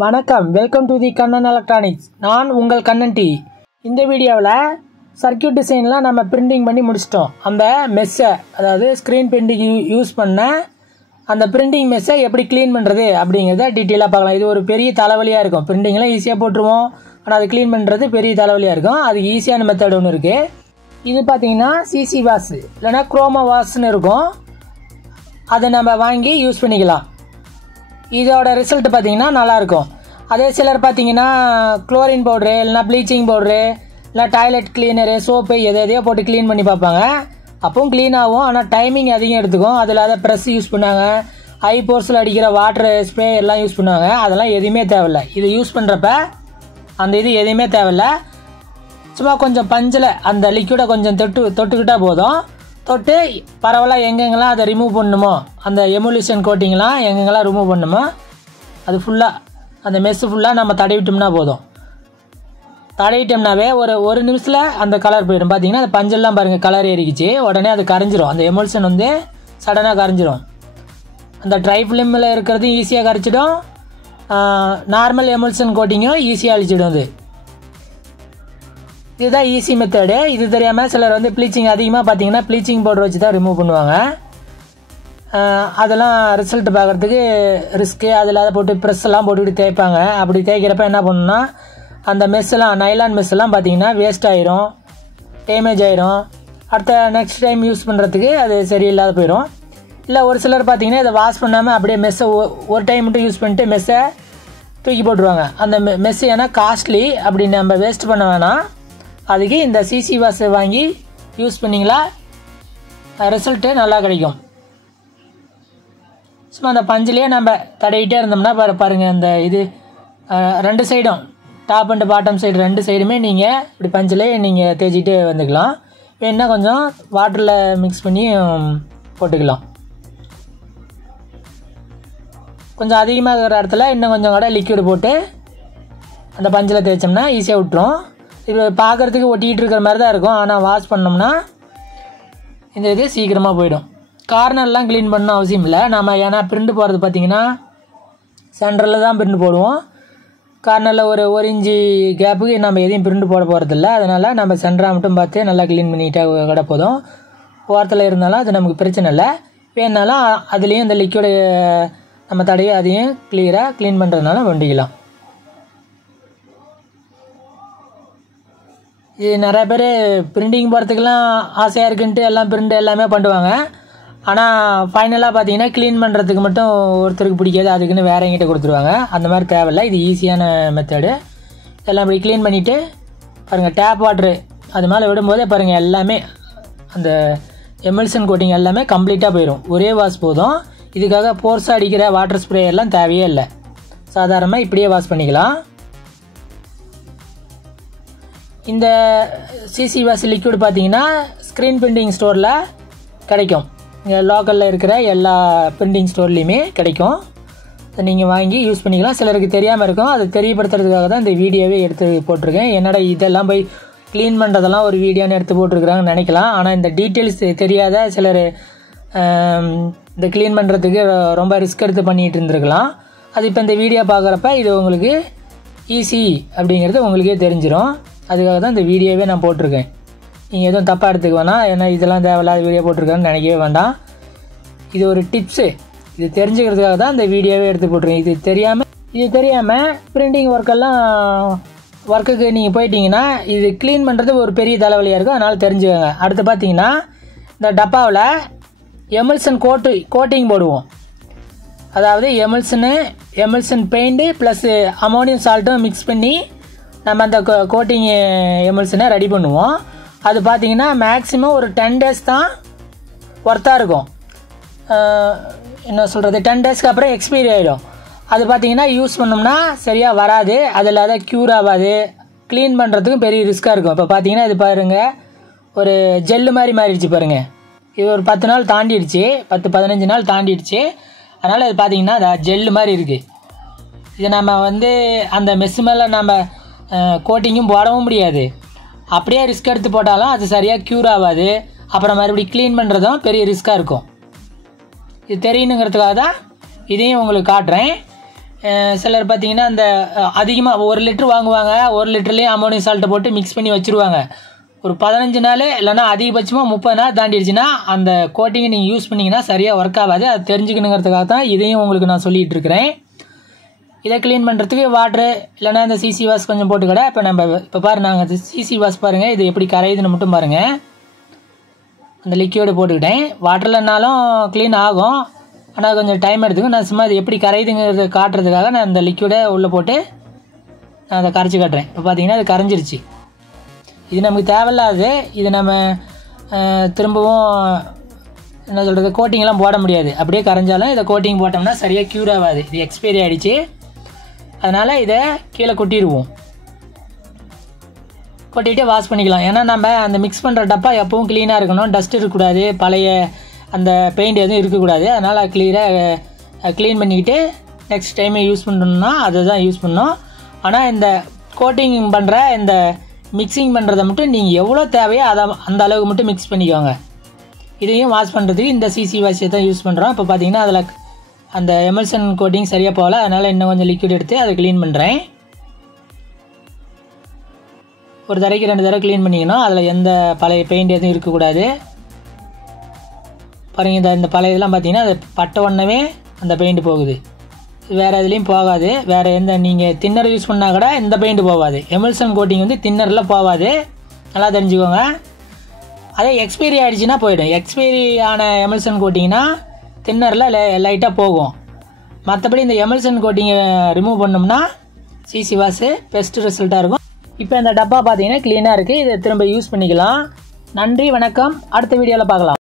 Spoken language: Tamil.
வணக்கம், welcome to the Kannan electronics. நான் உங்கள் கண்ணன் டி. இந்த வீடியோவில் சர்க்கியூட் டிசைன்லாம் நம்ம பிரிண்டிங் பண்ணி முடிச்சிட்டோம். அந்த மெஸ்ஸை, அதாவது ஸ்க்ரீன் பிரிண்டிங் யூஸ் பண்ண அந்த பிரிண்டிங் மெஸ்ஸை எப்படி க்ளீன் பண்ணுறது அப்படிங்கிறத டீட்டெயிலாக பார்க்கலாம். இது ஒரு பெரிய தலைவலியாக இருக்கும். பிரிண்டிங்லாம் ஈஸியாக போட்டுருவோம், ஆனால் அது க்ளீன் பண்ணுறது பெரிய தலைவலியாக இருக்கும். அதுக்கு ஈஸியான மெத்தட் ஒன்று இருக்குது. இது பார்த்தீங்கன்னா சிசி வாஷ் இல்லைனா குரோமா வாஷ்னு இருக்கும். அதை நம்ம வாங்கி யூஸ் பண்ணிக்கலாம். இதோட ரிசல்ட் பார்த்தீங்கன்னா நல்லாயிருக்கும். அதே சிலர் பார்த்தீங்கன்னா குளோரின் பவுட்ரு இல்லைனா ப்ளீச்சிங் பவுட்ரு இல்லை டாய்லெட் கிளீனரு சோப்பு எதையோ போட்டு க்ளீன் பண்ணி பார்ப்பாங்க. அப்பவும் க்ளீன் ஆகும், ஆனால் டைமிங் அதிகம் எடுத்துக்கும். அதில் அதை ப்ரெஸ் யூஸ் பண்ணாங்க, ஐ போர்ஸில் அடிக்கிற வாட்டர் ஸ்ப்ரே எல்லாம் யூஸ் பண்ணுவாங்க. அதெல்லாம் எதுவுமே தேவையில்லை. இது யூஸ் பண்ணுறப்ப அந்த இது எதுவுமே தேவையில்லை. சும்மா கொஞ்சம் பஞ்சில் அந்த லிக்விடை கொஞ்சம் தொட்டுக்கிட்டால் போதும். தொட்டு பரவாயில்ல எங்கெங்கெல்லாம் அதை ரிமூவ் பண்ணணுமோ, அந்த எமுலேஷன் கோட்டிங்லாம் எங்கெங்கெல்லாம் ரிமூவ் பண்ணணுமோ அது ஃபுல்லாக அந்த மெஸ்ஸு ஃபுல்லாக நம்ம தடவிட்டோம்னா போதும். தடவிட்டோம்னாவே ஒரு நிமிஷத்தில் அந்த கலர் போயிடும். பார்த்தீங்கன்னா அந்த பஞ்செல்லாம் பாருங்கள் கலர் ஏறிக்கிச்சு, உடனே அது கரைஞ்சிரும். அந்த எமுலேஷன் வந்து சடனாக கரைஞ்சிரும். அந்த ட்ரை ஃபிலிமில் இருக்கிறதும் ஈஸியாக கரைச்சிடும், நார்மல் எமுலேஷன் கோட்டிங்கும் ஈஸியாக அழிச்சிடும். அது இதுதான் ஈஸி மெத்தடு. இது தெரியாமல் சிலர் வந்து ப்ளீச்சிங் அதிகமாக பார்த்தீங்கன்னா ப்ளீச்சிங் பவுடர் வச்சு தான் ரிமூவ் பண்ணுவாங்க. அதெல்லாம் ரிசல்ட் பார்க்குறதுக்கு ரிஸ்க்கு. அதில் அதை போட்டு ப்ரெஸ்ஸெல்லாம் போட்டுக்கிட்டு தேய்ப்பாங்க. அப்படி தேய்க்கிறப்ப என்ன பண்ணணும்னா அந்த மெஸ்ஸெல்லாம் நைலான் மெஸ்ஸெல்லாம் பார்த்தீங்கன்னா வேஸ்ட் ஆயிரும், டேமேஜ் ஆயிரும். அடுத்த நெக்ஸ்ட் டைம் யூஸ் பண்ணுறதுக்கு அது சரியில்லாத போயிடும். இல்லை ஒரு சிலர் பார்த்தீங்கன்னா இதை வாஷ் பண்ணாமல் அப்படியே மெஸ்ஸை ஒரு டைம் மட்டும் யூஸ் பண்ணிட்டு மெஸ்ஸை தூக்கி போட்டுருவாங்க. அந்த மெஸ்ஸு ஏன்னா காஸ்ட்லி, அப்படி நம்ம வேஸ்ட் பண்ண வேணாம். அதுக்கு இந்த சிசி வாஷ் வாங்கி யூஸ் பண்ணிங்களா ரிசல்ட்டு நல்லா கிடைக்கும். சும்மா அந்த பஞ்சிலே நம்ம தடவிட்டே இருந்தோம்னா பாருங்கள் அந்த இது ரெண்டு சைடும் டாப் அண்ட் பாட்டம் சைடு ரெண்டு சைடுமே நீங்கள் இப்படி பஞ்சிலே நீங்கள் தேய்ச்சிட்டே வந்துக்கலாம். வேணுன்னா கொஞ்சம் வாட்டரில் மிக்ஸ் பண்ணி போட்டுக்கலாம். கொஞ்சம் அதிகமாக இருக்கிற இடத்துல இன்னும் கொஞ்சம் கூட லிக்விட் போட்டு அந்த பஞ்சில் தேய்ச்சோம்னா ஈஸியாக விட்டுரும். இது பார்க்குறதுக்கு ஒட்டிக்கிட்டு இருக்கிற மாதிரி தான் இருக்கும், ஆனால் வாஷ் பண்ணோம்னா இந்த இது சீக்கிரமாக போயிடும். கார்னர்லாம் க்ளீன் பண்ணணும் அவசியம் இல்லை. நம்ம ஏன்னா பிரிண்ட் போடுறது பார்த்திங்கன்னா சென்டரில் தான் பிரிண்ட் போடுவோம். கார்னரில் ஒரு இன்ச்சு கேப்புக்கு நம்ம எதையும் பிரிண்ட் போட போகிறதில்ல. அதனால் நம்ம சென்டராக மட்டும் பார்த்து நல்லா க்ளீன் பண்ணிக்கிட்டால் கூட போதும். ஓரத்தில் இருந்தாலும் அது நமக்கு பிரச்சனை இல்லை. வேணுனாலும் அதுலேயும் இந்த லிக்விடு நம்ம தடவி அதையும் கிளியராக க்ளீன் பண்ணுறதுனால வண்டிக்கலாம். இது நிறைய பேர் பிரிண்டிங் போகிறதுக்கெல்லாம் ஆசையாக இருக்குன்ட்டு எல்லாம் பிரிண்ட் எல்லாமே பண்ணுவாங்க. ஆனால் ஃபைனலாக பார்த்தீங்கன்னா க்ளீன் பண்ணுறதுக்கு மட்டும் ஒருத்தருக்கு பிடிக்காது, அதுக்குன்னு வேற எங்கிட்ட கொடுத்துருவாங்க. அந்த மாதிரி தேவையில்லை. இது ஈஸியான மெத்தடு. எல்லாம் இப்படி க்ளீன் பண்ணிவிட்டு பாருங்கள் டேப் வாட்ரு அது மேலே விடும்போதே பாருங்கள் எல்லாமே அந்த எமல்சன் கோட்டிங் எல்லாமே கம்ப்ளீட்டாக போயிடும். ஒரே வாஷ் போதும். இதுக்காக போர்ஸாக அடிக்கிற வாட்டர் ஸ்ப்ரே எல்லாம் தேவையே இல்லை. சாதாரணமாக இப்படியே வாஷ் பண்ணிக்கலாம். இந்த சிசி வாஷ் லிக்விட் பார்த்தீங்கன்னா ஸ்க்ரீன் பிரிண்டிங் ஸ்டோரில் கிடைக்கும். இங்கே லோக்கலில் இருக்கிற எல்லா பிரிண்டிங் ஸ்டோர்லேயுமே கிடைக்கும். அதை நீங்கள் வாங்கி யூஸ் பண்ணிக்கலாம். சிலருக்கு தெரியாமல் இருக்கும், அதை தெரியப்படுத்துறதுக்காக தான் இந்த வீடியோவே எடுத்து போட்டிருக்கேன். என்னடா இதெல்லாம் போய் க்ளீன் பண்ணுறதெல்லாம் ஒரு வீடியோன்னு எடுத்து போட்டிருக்கிறாங்கன்னு நினைக்கலாம். ஆனால் இந்த டீட்டெயில்ஸ் தெரியாத சிலர் இந்த க்ளீன் பண்ணுறதுக்கு ரொம்ப ரிஸ்க் எடுத்து பண்ணிகிட்டு இருந்திருக்கலாம். அது இப்போ இந்த வீடியோ பார்க்குறப்ப இது உங்களுக்கு ஈஸி அப்படிங்கிறது உங்களுக்கே தெரிஞ்சிடும். அதுக்காக தான் இந்த வீடியோவே நான் போட்டிருக்கேன். நீங்கள் எதுவும் தப்பாக எடுத்துக்க வேணாம், ஏன்னா இதெல்லாம் தேவையில்லாத வீடியோ போட்டிருக்கேன்னு நினைக்கவே வேண்டாம். இது ஒரு டிப்ஸு, இது தெரிஞ்சுக்கிறதுக்காக தான் இந்த வீடியோவே எடுத்து போட்டிருக்கேன். இது தெரியாமல் பிரிண்டிங் ஒர்க்குக்கு நீங்கள் போயிட்டீங்கன்னா இது க்ளீன் பண்ணுறது ஒரு பெரிய தலைவலியாக இருக்கும். அதனால் தெரிஞ்சுக்கோங்க. அடுத்து பார்த்தீங்கன்னா இந்த டப்பாவில் எமல்சன் கோட்டிங் போடுவோம். அதாவது எமல்சன் பெயிண்ட்டு ப்ளஸ் அமோனியம் சால்ட்டும் மிக்ஸ் பண்ணி நம்ம அந்த கோட்டிங் எமல்சனை ரெடி பண்ணுவோம். அது பார்த்திங்கன்னா மேக்ஸிமம் ஒரு 10 days தான் ஒர்த்தாக இருக்கும். என்ன சொல்கிறது, 10 daysக்கு அப்புறம் எக்ஸ்பைரி ஆகிடும். அது பார்த்திங்கன்னா யூஸ் பண்ணோம்னா சரியாக வராது, அதில் அதை க்யூர் ஆகாது. க்ளீன் பண்ணுறதுக்கும் பெரிய ரிஸ்க்காக இருக்கும். இப்போ பார்த்தீங்கன்னா இது பாருங்கள் ஒரு ஜெல்லு மாதிரி மாறிடுச்சு பாருங்கள். இது ஒரு 10 நாள் தாண்டிடுச்சு, 10-15 நாள் தாண்டிடுச்சு. அதனால் இது பார்த்திங்கன்னா அது ஜெல்லு மாதிரி இருக்குது. இது நம்ம வந்து அந்த மெஸ்ஸு மேலே நம்ம கோட்டிங்கும் போடவும் முடியாது. அப்படியே ரிஸ்க் எடுத்து போட்டாலும் அது சரியாக க்யூர் ஆகாது. அப்புறம் மறுபடியும் க்ளீன் பண்ணுறதும் பெரிய ரிஸ்க்காக இருக்கும். இது தெரியணுங்கிறதுக்காக தான் இதையும் உங்களுக்கு காட்டுறேன். சிலர் பார்த்தீங்கன்னா அந்த அதிகமாக 1 லிட்டர் வாங்குவாங்க, 1 லிட்டர்லேயும் அமோனியம் சால்ட்டை போட்டு மிக்ஸ் பண்ணி வச்சுருவாங்க. ஒரு 15 நாள் இல்லைனா அதிகபட்சமாக 30 நாள் தாண்டிடுச்சுன்னா அந்த கோட்டிங்கை நீங்கள் யூஸ் பண்ணிங்கன்னா சரியாக ஒர்க் ஆகாது. அது தெரிஞ்சுக்கணுங்கிறதுக்காக தான் இதையும் உங்களுக்கு நான் சொல்லிகிட்டு இருக்கிறேன். இதை க்ளீன் பண்ணுறதுக்கு வாட்ரு இல்லைனா இந்த சிசி வாஷ் கொஞ்சம் போட்டுக்கடை. இப்போ பாருங்கள், நாங்கள் சிசி வாஷ் பாருங்கள் இது எப்படி கரையுதுன்னு மட்டும் பாருங்கள். அந்த லிக்யூடு போட்டுக்கிட்டேன். வாட்டர்லனாலும் க்ளீன் ஆகும், ஆனால் கொஞ்சம் டைம் எடுத்துக்கும். நான் சும்மா இது எப்படி கரையுதுங்கிறத காட்டுறதுக்காக நான் இந்த லிக்யூடை உள்ளே போட்டு நான் அதை கரைச்சி காட்டுறேன். இப்போ பார்த்தீங்கன்னா அது கரைஞ்சிருச்சு. இது நமக்கு தேவையில்லாது. இது நம்ம திரும்பவும் என்ன சொல்கிறது கோட்டிங்கெலாம் போட முடியாது. அப்படியே கரைஞ்சாலும் இதை கோட்டிங் போட்டோம்னா சரியாக க்யூர் ஆகாது. இது எக்ஸ்பைரி ஆகிடுச்சு. அதனால் இதை கீழே கொட்டிடுவோம். கொட்டிட்டு வாஷ் பண்ணிக்கலாம். ஏன்னா நம்ம அந்த மிக்ஸ் பண்ணுற டப்பா எப்பவும் க்ளீனாக இருக்கணும், டஸ்ட் இருக்கக்கூடாது, பழைய அந்த பெயிண்ட் எதுவும் இருக்கக்கூடாது. அதனால் கிளியராக க்ளீன் பண்ணிக்கிட்டு நெக்ஸ்ட் டைம் யூஸ் பண்ணணும்னா அதை தான் யூஸ் பண்ணணும். ஆனால் இந்த கோட்டிங் பண்ணுற இந்த மிக்சிங் பண்ணுறதை மட்டும் நீங்கள் எவ்வளோ தேவையோ அதை அந்த அளவுக்கு மட்டும் மிக்ஸ் பண்ணிக்கோங்க. இதையும் வாஷ் பண்ணுறதுக்கு இந்த சிசி வாஷை தான் யூஸ் பண்ணுறோம். இப்போ பார்த்தீங்கன்னா அதில் அந்த எமல்சன் கோட்டிங் சரியாக போகல, அதனால் இன்னும் கொஞ்சம் லிக்விட் எடுத்து அதை க்ளீன் பண்ணுறேன். ஒரு தடவைக்கு 2 தடவை க்ளீன் பண்ணிக்கணும். அதில் எந்த பழைய பெயிண்ட் எதுவும் இருக்கக்கூடாது. பாருங்கள், இந்த பழைய இதெல்லாம் பார்த்தீங்கன்னா அது பட்ட உடனே அந்த பெயிண்ட் போகுது. வேறு எதுலேயும் போகாது. வேறு எந்த நீங்கள் தின்னர் யூஸ் பண்ணால் கூட இந்த பெயிண்ட் போகாது. எமல்சன் கோட்டிங் வந்து தின்னரில் போகாது, நல்லா தெரிஞ்சுக்கோங்க. அதே எக்ஸ்பைரி ஆகிடுச்சின்னா போயிடும். எக்ஸ்பைரி ஆன எமல்சன் கோட்டிங்னா தின்னரில் லைட்டாக போகும். மற்றபடி இந்த எமல்சன் கோட்டிங்கை ரிமூவ் பண்ணோம்னா சிசி வாஷு பெஸ்ட் ரிசல்ட்டாக இருக்கும். இப்போ இந்த டப்பா பார்த்தீங்கன்னா க்ளீனாக இருக்குது. இதை திரும்ப யூஸ் பண்ணிக்கலாம். நன்றி, வணக்கம். அடுத்த வீடியோவில் பார்க்கலாம்.